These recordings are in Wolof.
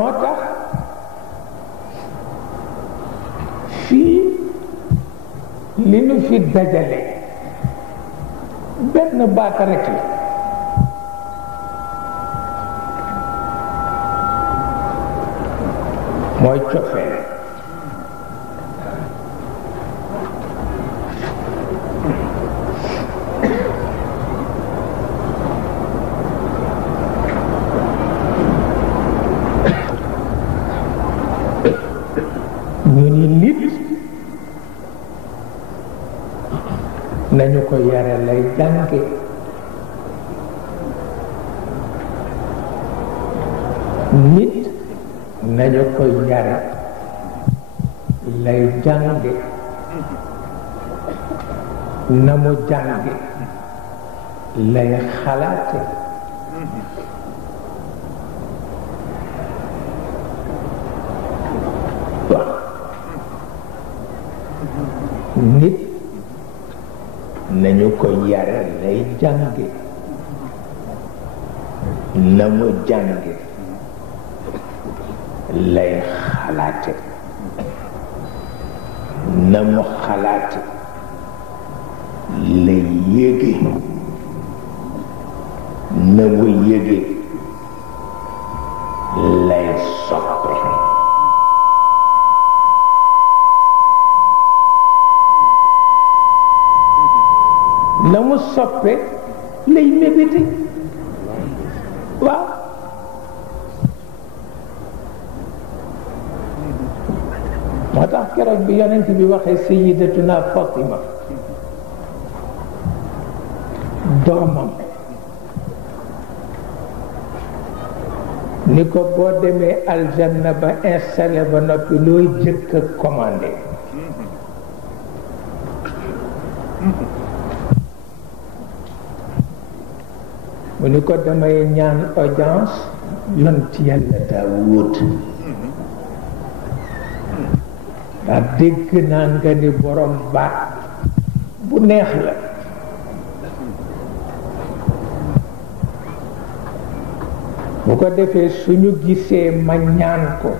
moo tax fii li nu fi dajale benn baat rekk la mooy cofeel ñu ni nit nañu ko yare lay jànge nit nañu ko yare lay jànge na mu jànge lay xalaate nit nañu ko yare lay jànge na mu jànge lay xalaate na mu xalaate lay yéege na mu yéege lay soppe na mu soppe lay mébéte waaw moo tax keroog bi yonent bi waxee sayyidatuna Fatima doomam ni ko boo demee aljanna ba installé ba noppi looy jëkk a commandé mu ni ko damay ñaan audience yonent yàlla Daawuud ndax dégg naa nga ni borom baat bu neex la bu ko defee suñu gisee ma ñaan ko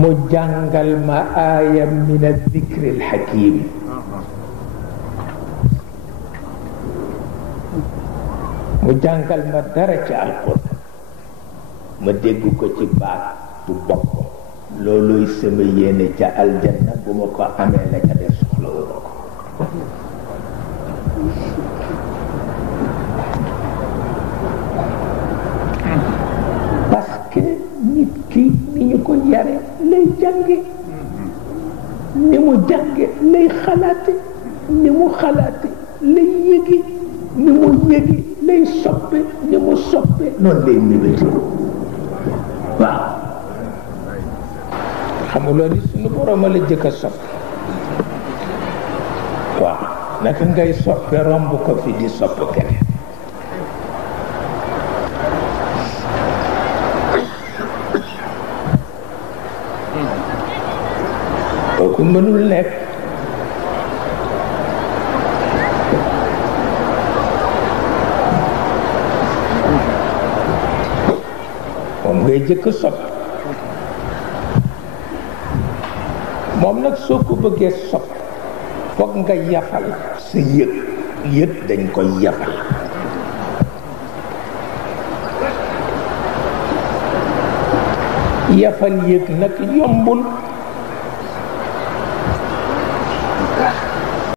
mu jàngal ma aaya min ad-dikri al-hakim mu jàngal ma dara ci alquran ma dégg ko ci baat bu bokk looluy sama yéene ca aljanna bu ma ko amee la ca def soxla wu ko parce que nit ki ni ñu ko yare lay jànge ni mu jànge lay xalaate ni mu xalaate lay yëge ni mu yëge lay soppe ni mu soppe noonu lay mébéti waaw xamuloo ni suñu borom la jëkk a sopp waaw naka ngay soppe romb ko fi di sopp keneen kooku mënul nekk moom ngay jëkk sopp moom nag soo ko bëggee sopp foog nga yafal sa yëg yëg dañ koy yafal yafal yëg nag yombul